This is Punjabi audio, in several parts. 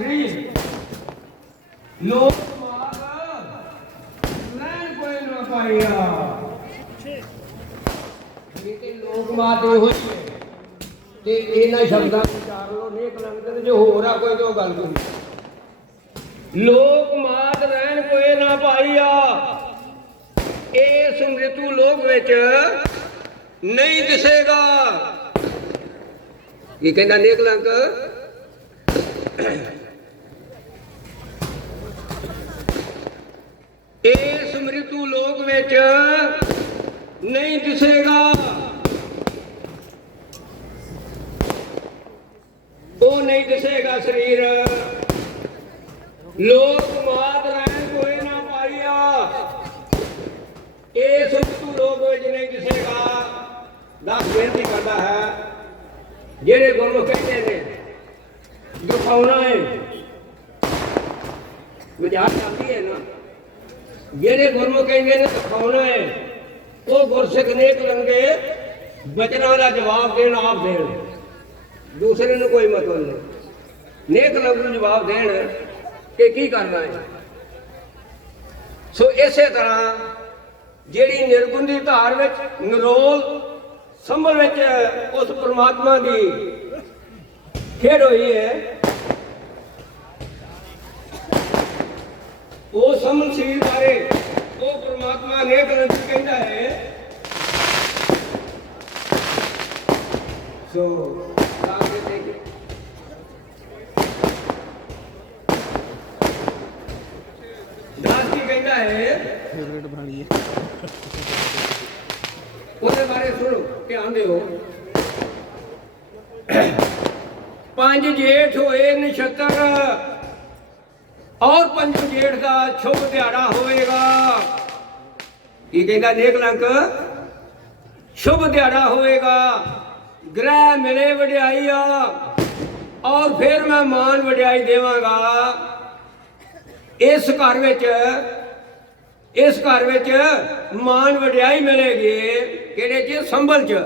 3 ਲੋਕ ਮਾਰ ਲੈਣ ਕੋਈ ਨਾ ਪਾਇਆ ਲੇਕਿਨ ਲੋਕ ਮਾਰ ਦੇ ਹੋਈ ਤੇ ਇਹਨਾਂ ਸ਼ਬਦਾਂ ਵਿਚਾਰ ਲੋ ਨੇਕ ਲੱਗਦੇ ਜੇ ਹੋਰ ਆ ਕੋਈ ਤੋਂ ਗੱਲ ਕੋਈ ਲੋਕ ਮਾਤ ਰਹਿਣ ਕੋਈ ਨਾ ਪਾਈਆ ਇਹ ਸਮ੍ਰਿਤੂ ਲੋਕ ਵਿੱਚ ਨਹੀਂ ਦਿਸੇਗਾ। ਇਹ ਕਹਿੰਦਾ ਨੇਕ ਲੰਗ। ਇਸ ਮ੍ਰਿਤੂ ਲੋਕ ਵਿੱਚ ਨਹੀਂ ਦਿਸੇਗਾ। ਉਹ ਨਹੀਂ ਦਿਸੇਗਾ ਸਰੀਰ। ਲੋਕ ਮਾਤ ਰਹਿਣ ਕੋਈ ਨਾ ਪਾਈਆ ਇਹ ਸੁਤੂ ਲੋਕ ਵਿੱਚ ਨਹੀਂ ਦਿਸੇਗਾ। ਦਾਸ ਬੇਨਤੀ ਕਰਦਾ ਹੈ। ਜਿਹੜੇ ਗੁਰੂ ਕਹਿੰਦੇ ਨੇ, ਜੋ ਪਾਉਣਾ ਹੈ ਵਿਚਾਰ ਆਉਂਦੀ ਹੈ ਨਾ। ਜਿਹੜੇ ਗੁਰਮੁਖ ਕਹਿੰਦੇ ਨੇ ਸਿਖਾਉਣਾ ਹੈ ਉਹ ਗੁਰਸਿੱਖ ਨੇਕ ਲੰਗੇ ਬਚਨਾਂ ਦਾ ਜਵਾਬ ਦੇਣ, ਆਪ ਦੇਣ। ਦੂਸਰੇ ਨੂੰ ਕੋਈ ਮਤਲਬ ਨਹੀਂ। ਨੇਕ ਲੰਗ ਨੂੰ ਜਵਾਬ ਦੇਣ ਕਿ ਕੀ ਕਰਨਾ ਹੈ? ਸੋ ਇਸੇ ਤਰ੍ਹਾਂ ਜਿਹੜੀ ਨਿਰਗੁਣ ਦੀ ਧਾਰ ਵਿੱਚ ਨਿਰੋਲ ਸੰਭਲ ਵਿੱਚ ਉਸ ਪ੍ਰਮਾਤਮਾ ਦੀ ਖੇਡ ਹੋਈ ਹੈ ਉਹ ਸਮਨ ਸਰੀਰ ਬਾਰੇ ਉਹ ਪ੍ਰਮਾਤਮਾ ਨੇ ਗ੍ਰੰਥ ਕਹਿੰਦਾ ਹੈ। ਸੋ ਆਗੇ ਦੇਖੇ। ਦਾਸ ਕੀ ਕਹਿੰਦਾ ਹੈ ਫੇਵਰੇਟ ਬਣ ਗਈ ਉਹਦੇ ਬਾਰੇ ਸੁਣੋ ਧਿਆਨ ਦਿਓ। ਪੰਜ ਜੇਠ ਹੋਏ ਨਛੱਤਰ ਔਰ ਪੰਜ ਜੇਠ ਦਾ ਸ਼ੁਭ ਦਿਹਾੜਾ ਹੋਵੇਗਾ। ਕੀ ਕਹਿੰਦਾ ਨੇਕ ਲੰਕ? ਸ਼ੁਭ ਦਿਹਾੜਾ ਹੋਵੇਗਾ। ਗ੍ਰਹਿ ਮਿਲੇ ਵਡਿਆਈ ਆ ਔਰ ਫਿਰ ਮੈਂ ਮਾਨ ਵਡਿਆਈ ਦੇਵਾਂਗਾ। ਇਸ ਘਰ ਵਿੱਚ, ਇਸ ਘਰ ਵਿੱਚ ਮਾਨ ਵਡਿਆਈ ਮਿਲੇਗੀ। ਕਿਹੜੇ ਚ? ਸੰਭਲ ਚ।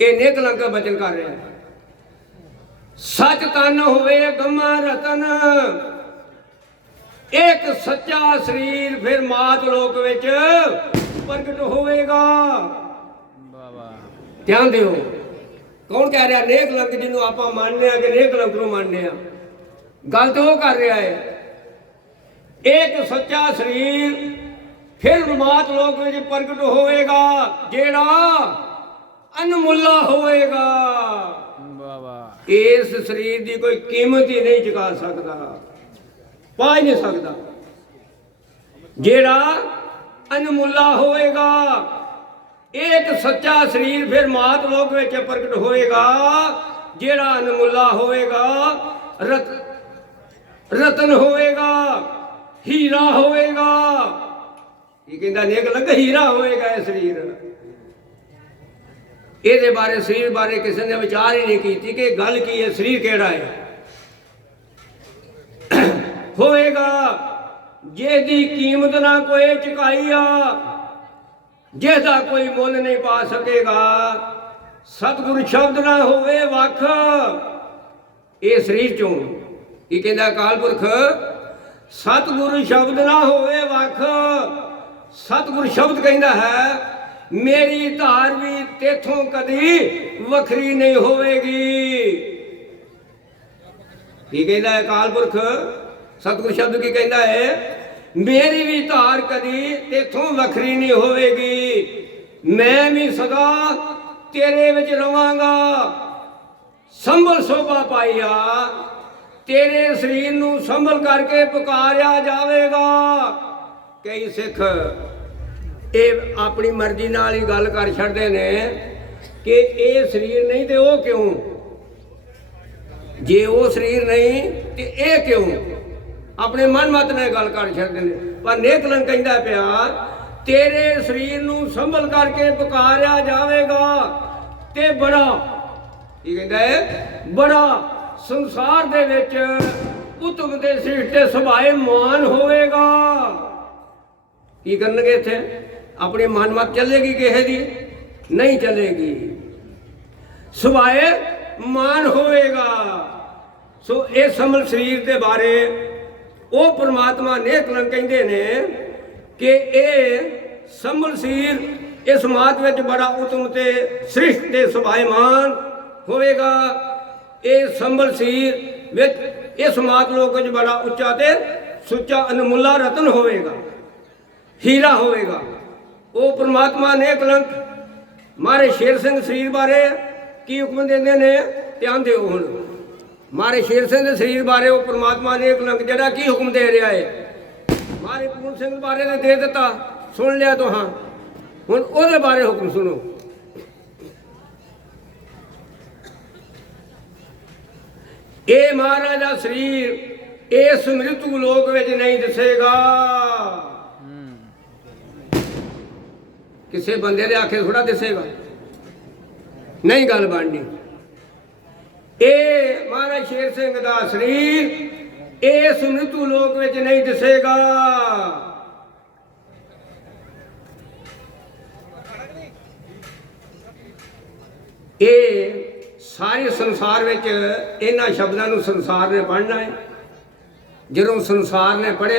ਇਹ ਨੇਕ ਲੰਕਾ ਬਚਨ ਕਰ ਰਿਹਾ। ਸੱਚ ਤਨ ਹੋਵੇ ਗਮਾ ਰਤਨ ਇੱਕ ਸੱਚਾ ਸਰੀਰ ਫਿਰ ਮਾਤ ਲੋਕ ਵਿੱਚ ਪ੍ਰਗਟ ਹੋਵੇਗਾ। ਬਾਬਾ ਧਿਆਨ ਦਿਓ। ਕੌਣ ਕਹਿ ਰਿਹਾ ਨੇਕ ਲੰਕ ਜਿਹਨੂੰ ਆਪਾਂ ਮੰਨਦੇ ਆ ਕਿ ਨੇਕ ਲੰਕ ਨੂੰ ਮੰਨਦੇ ਆ ਗੱਲ ਤਾਂ ਉਹ ਕਰ ਰਿਹਾ ਹੈ। ਇੱਕ ਸੱਚਾ ਸਰੀਰ ਫਿਰ ਮਾਤ ਲੋਕ ਵਿੱਚ ਪ੍ਰਗਟ ਹੋਵੇਗਾ ਜਿਹੜਾ ਅਨਮੁੱਲਾ ਹੋਵੇਗਾ। ਬਾਬਾ ਇਸ ਸਰੀਰ ਦੀ ਕੋਈ ਕੀਮਤ ਹੀ ਨਹੀਂ ਚੁਕਾ ਸਕਦਾ। ਪਾ ਹੀ ਨਹੀਂ ਸਕਦਾ। ਜਿਹੜਾ ਅਨਮੁੱਲਾ ਹੋਏਗਾ ਇਹ ਇੱਕ ਸੱਚਾ ਸਰੀਰ ਫਿਰ ਮਾਤ ਲੋਕ ਵਿੱਚ ਪ੍ਰਗਟ ਹੋਏਗਾ ਜਿਹੜਾ ਅਨਮੁੱਲਾ ਹੋਵੇਗਾ, ਰਤ, ਰਤਨ ਹੋਵੇਗਾ, ਹੀਰਾ ਹੋਵੇਗਾ। ਇਹ ਕਹਿੰਦਾ ਨੇਕ ਲੱਗ, ਹੀਰਾ ਹੋਏਗਾ ਇਹ ਸਰੀਰ। ਇਹਦੇ ਬਾਰੇ, ਸਰੀਰ ਬਾਰੇ ਕਿਸੇ ਨੇ ਵਿਚਾਰ ਹੀ ਨਹੀਂ ਕੀਤੀ ਕਿ ਗੱਲ ਕੀ ਹੈ, ਸਰੀਰ ਕਿਹੜਾ ਹੈ? ਹੋਏਗਾ ਜਿਹਦੀ ਕੀਮਤ ਨਾ ਕੋਈ ਚੁਕਾਈ ਆ ਜਿਹਦਾ ਕੋਈ ਮੁੱਲ ਨਹੀਂ ਪਾ ਸਕੇਗਾ। ਸਤਿਗੁਰ ਸ਼ਬਦ ਨਾ ਹੋਵੇ ਵੱਖ। ਇਹ ਸਰੀਰ ਚੋਂ ਇਹ ਕਹਿੰਦਾ ਅਕਾਲ ਪੁਰਖ? ਸਤਿਗੁਰ ਸ਼ਬਦ ਨਾ ਹੋਵੇ ਵੱਖ। ਸਤਿਗੁਰ ਸ਼ਬਦ ਕਹਿੰਦਾ ਹੈ, ਮੇਰੀ ਧਾਰ ਵੀ ਤੇਥੋਂ ਕਦੀ ਵੱਖਰੀ ਨਹੀਂ ਹੋਵੇਗੀ। ਕੀ ਕਹਿੰਦਾ ਅਕਾਲ ਪੁਰਖ? ਸਤਿਗੁਰ ਸ਼ਬਦ ਕੀ ਕਹਿੰਦਾ ਹੈ? ਮੇਰੀ ਵੀ ਧਾਰ ਕਦੀ ਤੇਥੋਂ ਵੱਖਰੀ ਨਹੀਂ ਹੋਵੇਗੀ। ਮੈਂ ਵੀ ਸਦਾ ਤੇਰੇ ਵਿੱਚ ਰਵਾਂਗਾ। ਸੰਭਲ ਸੋਭਾ ਪਾਈਆ। ਤੇਰੇ ਸਰੀਰ ਨੂੰ ਸੰਭਲ ਕਰਕੇ ਪੁਕਾਰਿਆ ਜਾਵੇਗਾ। ਕਈ ਸਿੱਖ ਇਹ ਆਪਣੀ ਮਰਜ਼ੀ ਨਾਲ ਹੀ ਗੱਲ ਕਰ ਛੱਡਦੇ ਨੇ ਕਿ ਇਹ ਸਰੀਰ ਨਹੀਂ ਤੇ ਉਹ ਕਿਉਂ? ਜੇ ਉਹ ਸਰੀਰ ਨਹੀਂ ਤੇ ਇਹ ਕਿਉਂ? ਆਪਣੇ ਮਨ ਮਤ ਨਾਲ ਗੱਲ ਕਰ ਛੱਡਦੇ ਨੇ ਪਰ ਨੇਕਲੰਕ ਕਹਿੰਦਾ ਪਿਆ, ਤੇਰੇ ਸਰੀਰ ਨੂੰ ਸੰਭਲ ਕਰਕੇ ਪੁਕਾਰਿਆ ਜਾਵੇਗਾ ਤੇ ਬੜਾ, ਕੀ ਕਹਿੰਦਾ ਹੈ? ਬੜਾ ਸੰਸਾਰ ਦੇ ਵਿੱਚ ਉਤਮ ਦੇ ਸ੍ਰਿਸ਼ਟ ਤੇ ਸੁਭਾਏ ਮਾਨ ਹੋਵੇਗਾ। ਕੀ ਕਰਨਗੇ ਇੱਥੇ? ਆਪਣੀ ਮਨਮਤ ਚੱਲੇਗੀ ਕਿਸੇ ਦੀ? ਨਹੀਂ ਚੱਲੇਗੀ। ਸੁਭਾਏ ਮਾਨ ਹੋਵੇਗਾ। ਸੋ ਇਹ ਸਮਲ ਸਰੀਰ ਦੇ ਬਾਰੇ ਉਹ ਪ੍ਰਮਾਤਮਾ ਨੇ ਕਲੰਕ ਕਹਿੰਦੇ ਨੇ ਕਿ ਇਹ ਸਮਲ ਸਰੀਰ ਇਸ ਮਾਤ ਵਿੱਚ ਬੜਾ ਉਤਮ ਤੇ ਸ੍ਰਿਸ਼ਟ ਤੇ ਸੁਭਾਇਮਾਨ ਹੋਵੇਗਾ। ਇਹ ਸੰਭਲ ਸਰੀਰ ਵਿੱਚ ਇਸ ਮਾਤ ਲੋਕ ਵਿੱਚ ਬੜਾ ਉੱਚਾ ਤੇ ਸੁੱਚਾ ਅਨਮੁੱਲਾ ਰਤਨ ਹੋਵੇਗਾ, ਹੀਰਾ ਹੋਵੇਗਾ। ਉਹ ਪ੍ਰਮਾਤਮਾ ਨੇ ਕਲੰਕ ਮਾਰੇ ਸ਼ੇਰ ਸਿੰਘ ਸਰੀਰ ਬਾਰੇ ਕੀ ਹੁਕਮ ਦਿੰਦੇ ਨੇ, ਧਿਆਨ ਦਿਓ ਹੁਣ। ਮਾਰੇ ਸ਼ੇਰ ਸਿੰਘ ਦੇ ਸਰੀਰ ਬਾਰੇ ਉਹ ਪ੍ਰਮਾਤਮਾ ਨੇ ਕਲੰਕ ਜਿਹੜਾ ਕੀ ਹੁਕਮ ਦੇ ਰਿਹਾ ਹੈ ਮਾਰੇ ਪੂਰਨ ਸਿੰਘ ਬਾਰੇ ਨੇ ਦੇ ਦਿੱਤਾ, ਸੁਣ ਲਿਆ ਤੁਹਾਂ ਹੁਣ ਉਹਦੇ ਬਾਰੇ ਹੁਕਮ ਸੁਣੋ। ਇਹ ਮਹਾਰਾਜਾ ਸਰੀਰ ਇਸ ਮ੍ਰਿਤੂ ਲੋਕ ਵਿੱਚ ਨਹੀਂ ਦਿਸੇਗਾ। ਕਿਸੇ ਬੰਦੇ ਦੇ ਆਖੇ ਥੋੜਾ ਦਿਸੇਗਾ। ਨਹੀਂ ਗੱਲ ਬਣਨੀ। ਇਹ ਮਹਾਰਾਜ ਸ਼ੇਰ ਸਿੰਘ ਦਾ ਸਰੀਰ ਇਸ ਮ੍ਰਿਤੂ ਲੋਕ ਵਿੱਚ ਨਹੀਂ ਦਿਸੇਗਾ। ਇਹ ਸਾਰੇ ਸੰਸਾਰ ਵਿੱਚ ਇਹਨਾਂ ਸ਼ਬਦਾਂ ਨੂੰ ਸੰਸਾਰ ਨੇ ਪੜ੍ਹਨਾ ਹੈ। ਜਦੋਂ ਸੰਸਾਰ ਨੇ ਪੜ੍ਹਿਆ